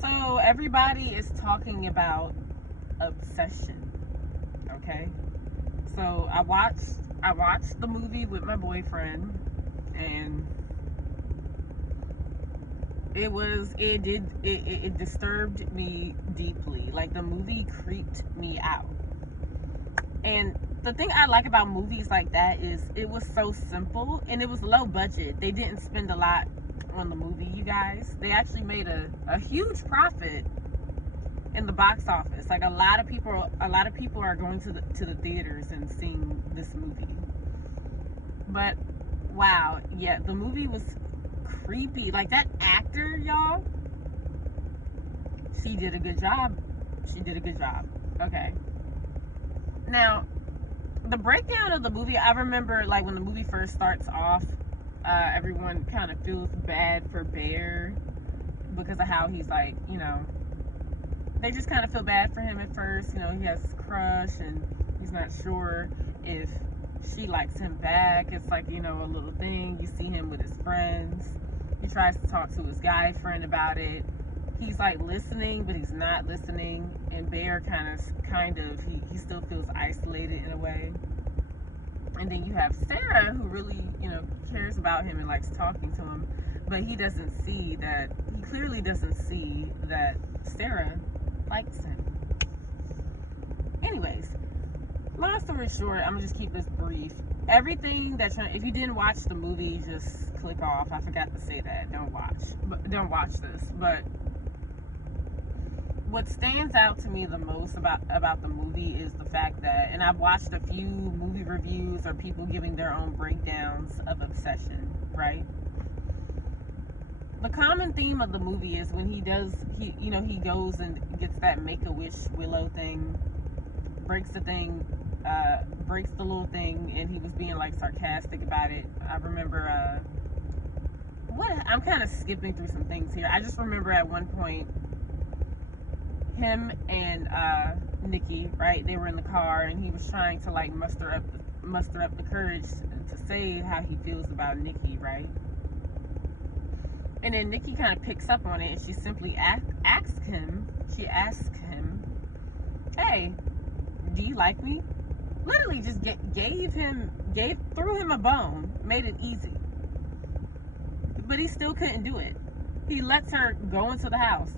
So everybody is talking about Obsession. Okay. So I watched the movie with my boyfriend, and it disturbed me deeply. Like, the movie creeped me out. And the thing I like about movies like that is it was so simple and it was low budget. They didn't spend a lot on the movie, you guys. They actually made a huge profit in the box office. Like, a lot of people are going to the theaters and seeing this movie. But wow, yeah, the movie was creepy. Like, that actor, y'all, she did a good job. She did a good job. Okay. Now, the breakdown of the movie, I remember, like, when the movie first starts off, everyone kind of feels bad for Bear because of how he's, like, they just kind of feel bad for him at first. He has this crush and he's not sure if she likes him back. It's like, a little thing. You see him with his friends. He tries to talk to his guy friend about it. He's like listening, but he's not listening. And Bear he still feels isolated in a way. And then you have Sarah, who really, cares about him and likes talking to him. But he clearly doesn't see that Sarah likes him. Anyways, long story short, I'm gonna just keep this brief. If you didn't watch the movie, just click off. I forgot to say that. Don't watch this. But what stands out to me the most about the movie is the fact that, and I've watched a few movie reviews or people giving their own breakdowns of Obsession, right? The common theme of the movie is when he goes and gets that Make-A-Wish Willow thing, breaks the thing, breaks the little thing, and he was being like sarcastic about it. I remember, I'm kind of skipping through some things here. I just remember at one point, him and Nikki, right? They were in the car, and he was trying to like muster up the courage to say how he feels about Nikki, right? And then Nikki kind of picks up on it, and she simply asks him, "Hey, do you like me?" Literally just threw him a bone, made it easy. But he still couldn't do it. He lets her go into the house.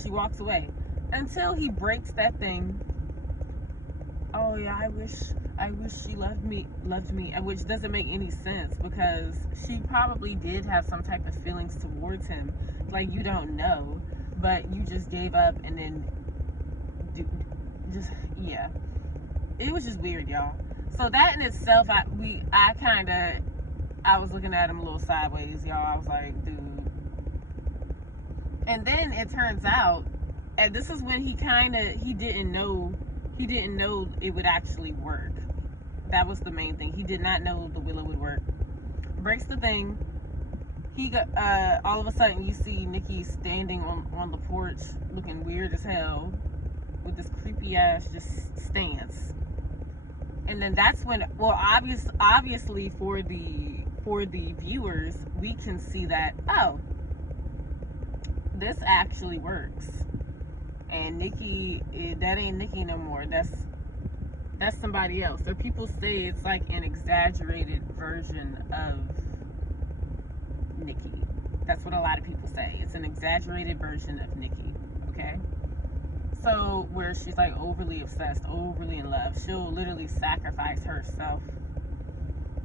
She walks away until he breaks that thing. Oh yeah, I wish she loved me, which doesn't make any sense because she probably did have some type of feelings towards him. Like, you don't know, but you just gave up and then yeah. It was just weird, y'all. So that in itself, I was looking at him a little sideways, y'all. I was like, dude. And then it turns out, and this is when he didn't know it would actually work. That was the main thing. He did not know the Willow would work. Breaks the thing. He got all of a sudden you see Nikki standing on the porch looking weird as hell with this creepy ass just stance. And then that's when, well, obviously for the viewers, we can see that, oh, this actually works. And Nikki, that ain't Nikki no more. That's somebody else. So people say it's like an exaggerated version of Nikki. That's what a lot of people say. It's an exaggerated version of Nikki. Okay? So where she's like overly obsessed, overly in love, she'll literally sacrifice herself.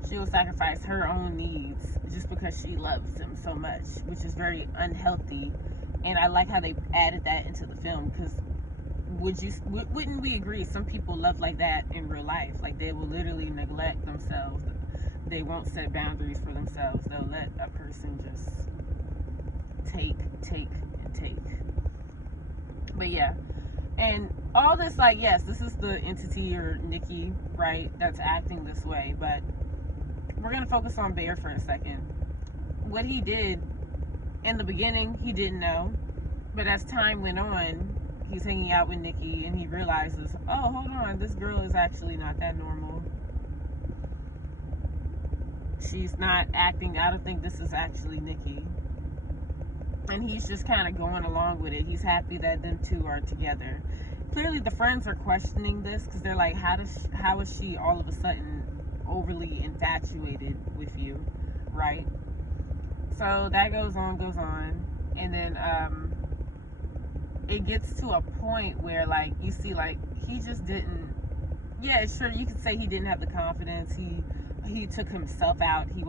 She'll sacrifice her own needs just because she loves him so much, which is very unhealthy. And I like how they added that into the film, because wouldn't we agree? Some people love like that in real life. Like, they will literally neglect themselves. They won't set boundaries for themselves. They'll let a person just take. But yeah, and all this, like, yes, this is the entity or Nikki, right, that's acting this way. But we're gonna focus on Bear for a second. What he did in the beginning, he didn't know, but as time went on, he's hanging out with Nikki and he realizes, oh, hold on, this girl is actually not that normal. She's not acting, I don't think this is actually Nikki. and he's just kind of going along with it. He's happy that them two are together. Clearly the friends are questioning this because they're like, how is she all of a sudden overly infatuated with you, right? So that goes on, and then it gets to a point where, like, you see, like, he just didn't, yeah, sure, you could say he didn't have the confidence. He took himself out. He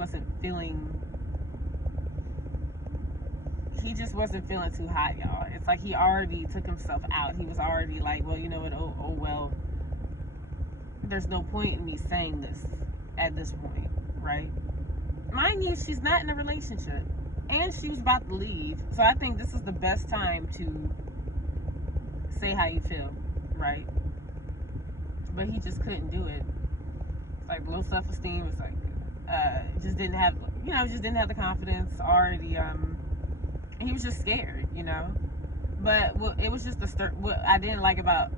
just wasn't feeling too hot, y'all. It's like he already took himself out. He was already like, well, you know what, oh well, there's no point in me saying this at this point, right? Mind you, she's not in a relationship, and she was about to leave, so I think this is the best time to say how you feel, right? But he just couldn't do it. It's like low self-esteem. It's like just didn't have, just didn't have the confidence already. He was just scared, But it was just what I didn't like about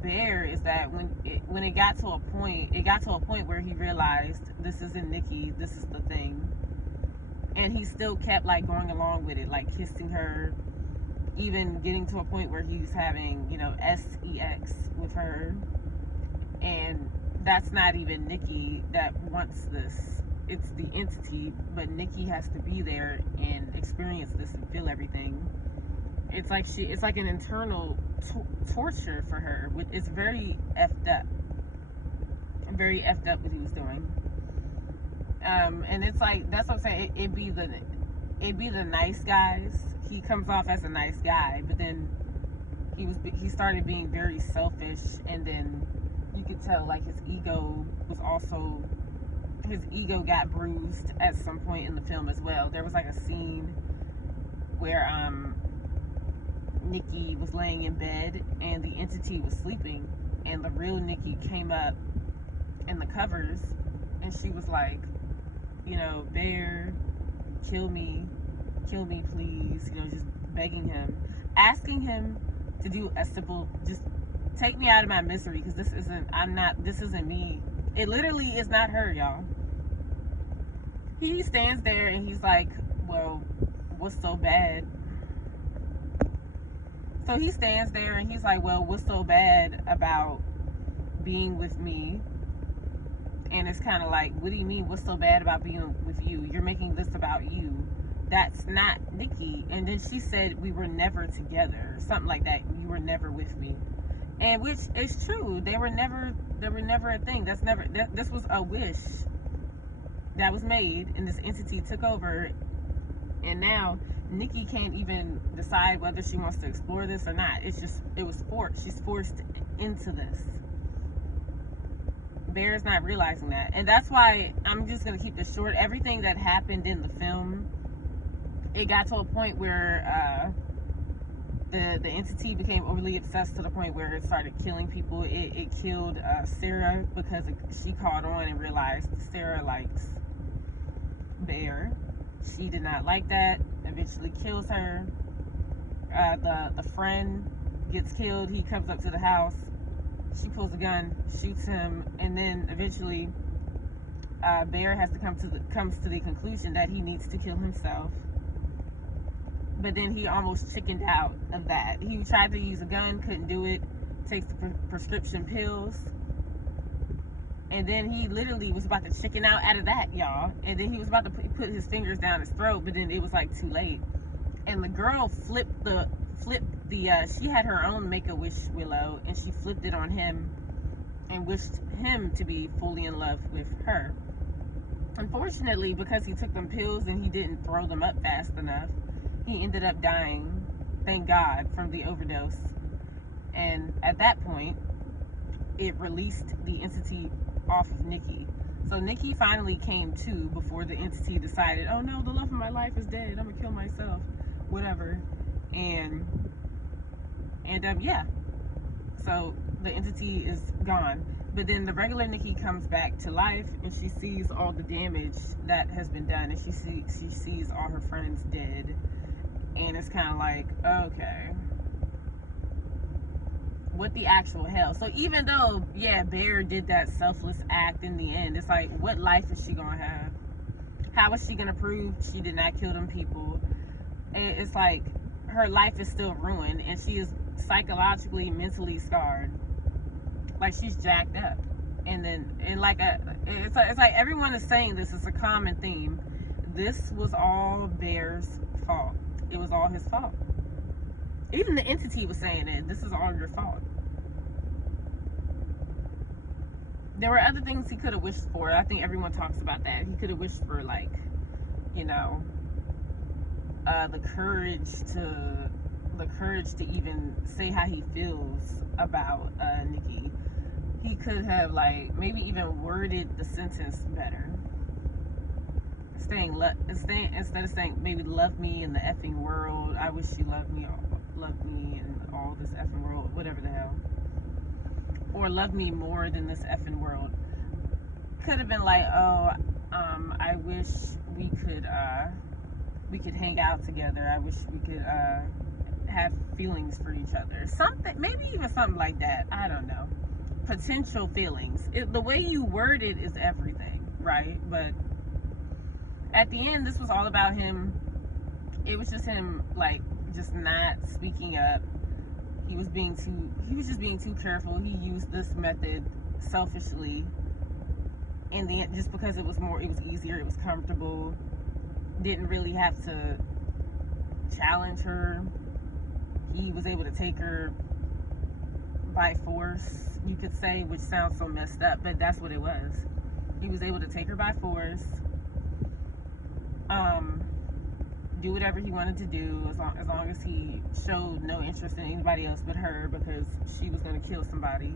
Bear is that when it got to a point where he realized this isn't Nikki, this is the thing, and he still kept like going along with it, like kissing her, even getting to a point where he's having sex with her, and that's not even Nikki that wants this. It's the entity, but Nikki has to be there and experience this and feel everything. It's like an internal torture for her. It's very effed up. Very effed up what he was doing. And it's like, that's what I'm saying. It'd be the nice guys. He comes off as a nice guy, but then he started being very selfish, and then you could tell like his ego got bruised at some point in the film as well. There was like a scene where Nikki was laying in bed and the entity was sleeping, and the real Nikki came up in the covers, and she was like, Bear, kill me please, just begging him, asking him to do a simple, just take me out of my misery, because this isn't me. It literally is not her, y'all. He stands there and he's like, well, what's so bad? So he stands there and he's like, well, what's so bad about being with me? And it's kind of like, what do you mean, what's so bad about being with you? You're making this about you. That's not Nikki. And then she said, we were never together. Something like that. You were never with me. And which is true. They were never a thing. This was a wish that was made, and this entity took over, and now Nikki can't even decide whether she wants to explore this or not. It was forced. She's forced into this. Bear's not realizing that, and that's why I'm just gonna keep this short. Everything that happened in the film, it got to a point where the entity became overly obsessed to the point where it started killing people. It killed Sarah because she caught on and realized Sarah likes Bear. She did not like that. Eventually kills her. The friend gets killed. He comes up to the house. She pulls a gun, shoots him, and then eventually Bear comes to the conclusion that he needs to kill himself. But then he almost chickened out of that. He tried to use a gun, couldn't do it. Takes the prescription pills. And then he literally was about to chicken out of that, y'all. And then he was about to put his fingers down his throat, but then it was like too late. And the girl flipped the she had her own Make-A-Wish Willow, and she flipped it on him and wished him to be fully in love with her. Unfortunately, because he took them pills and he didn't throw them up fast enough, he ended up dying, thank God, from the overdose. And at that point, it released the entity off of Nikki. So Nikki finally came to before the entity decided, oh no, the love of my life is dead, I'm gonna kill myself, whatever. And yeah, so the entity is gone. But then the regular Nikki comes back to life, and she sees all the damage that has been done, and she sees all her friends dead. And it's kind of like, okay, what the actual hell? So even though, yeah, Bear did that selfless act in the end, it's like, what life is she gonna have? How is she gonna prove she did not kill them people? it's like her life is still ruined, and she is psychologically, mentally scarred. Like, she's jacked up. And then, it's like everyone is saying this is a common theme. This was all Bear's fault. It was all his fault. Even the entity was saying it. This is all your fault. There were other things he could have wished for. I think everyone talks about that. He could have wished for, like, you know, the courage to even say how he feels about Nikki. He could have, like, maybe even worded the sentence better. Instead of saying maybe love me in the effing world. I wish you loved me in all this effing world, whatever the hell. Or love me more than this effing world. Could have been like, oh, I wish we could hang out together. I wish we could have feelings for each other. Something, maybe even something like that. I don't know. Potential feelings. The way you word it is everything, right? But at the end, this was all about him. It was just him, like, just not speaking up. He was just being too careful. He used this method selfishly. In the end, just because it was easier, it was comfortable. Didn't really have to challenge her. He was able to take her by force, you could say, which sounds so messed up, but that's what it was. He was able to take her by force, do whatever he wanted to do, as long as he showed no interest in anybody else but her, because she was going to kill somebody,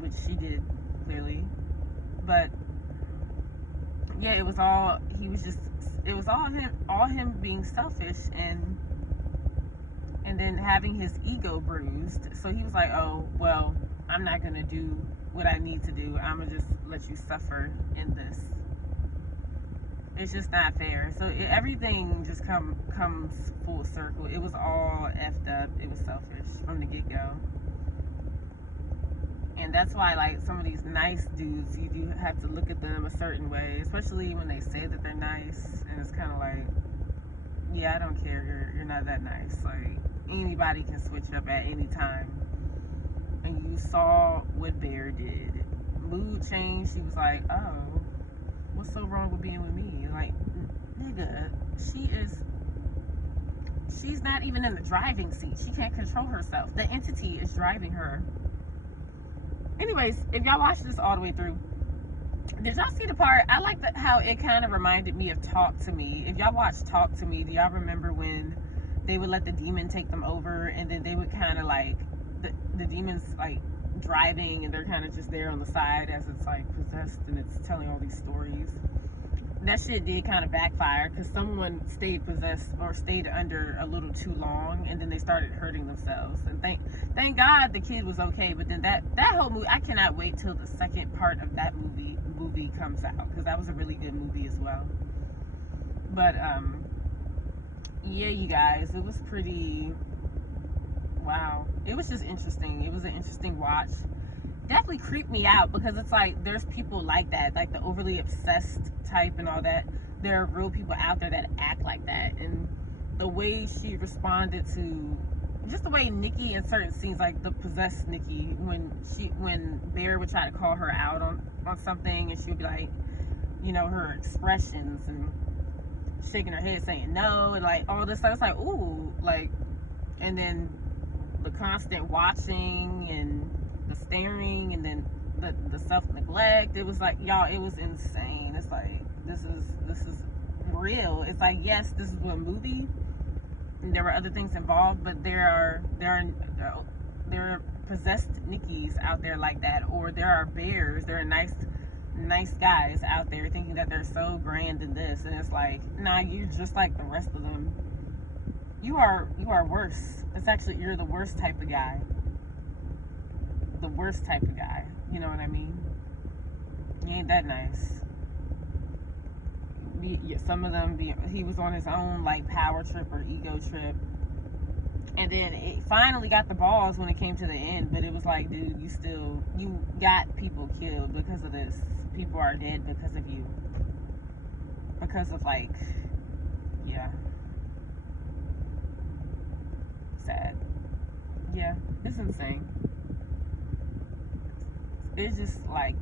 which she did, clearly. But yeah, it was all him being selfish, and then having his ego bruised. So he was like, oh, well, I'm not going to do what I need to do. I'm going to just let you suffer in this. It's just not fair. So everything just comes full circle. It was all effed up. It was selfish from the get-go. And that's why, like, some of these nice dudes, you do have to look at them a certain way, especially when they say that they're nice. And it's kind of like, yeah, I don't care. You're not that nice. Like, anybody can switch up at any time. And you saw what Bear did. Mood change. She was like, oh, what's so wrong with being with me? Like, nigga, she's not even in the driving seat. She can't control herself. The entity is driving her. Anyways, if y'all watched this all the way through, did y'all see the part? I like how it kind of reminded me of Talk to Me. If y'all watched Talk to Me, do y'all remember when they would let the demon take them over, and then they would kind of like, the demon's like driving, and they're kind of just there on the side as it's like possessed, and it's telling all these stories. That shit did kind of backfire, because someone stayed possessed or stayed under a little too long, and then they started hurting themselves. And thank God the kid was okay. But then that whole movie, I cannot wait till the second part of that movie comes out, because that was a really good movie as well. But yeah, you guys, it was pretty, wow. It was just interesting. It was an interesting watch. Definitely creeped me out, because it's like there's people like that, like the overly obsessed type and all that. There are real people out there that act like that, and the way she responded to just the way Nikki in certain scenes, like the possessed Nikki, when Bear would try to call her out on something, and she would be like, you know, her expressions and shaking her head saying no, and like all this stuff. It's like, ooh, like, and then the constant watching and the staring, and then the self-neglect. It was like, y'all, it was insane. It's like, this is real. It's like, yes, this is a movie, and there were other things involved, but there are possessed Nickies out there like that, or there are Bears. There are nice guys out there thinking that they're so grand in this, and it's like, nah, you're just like the rest of them. You are worse. It's actually, you're the worst type of guy. The worst type of guy. You know what I mean? You ain't that nice. Some of them, he was on his own, like, power trip or ego trip. And then it finally got the balls when it came to the end. But it was like, dude, you got people killed because of this. People are dead because of you. Because of, like, yeah. sad. Yeah, it's insane. It's just like,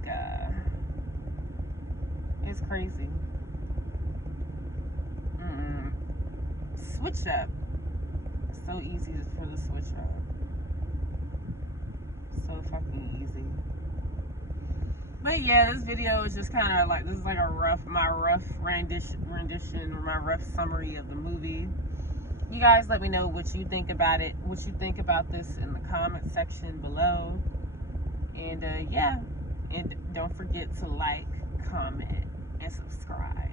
it's crazy. Mm-mm. Switch up. It's so easy for the switch up. So fucking easy. But yeah, this video is just kind of like, this is like my rough rendition or my rough summary of the movie. You guys let me know what you think about it, what you think about this in the comment section below. And yeah, and don't forget to like, comment, and subscribe.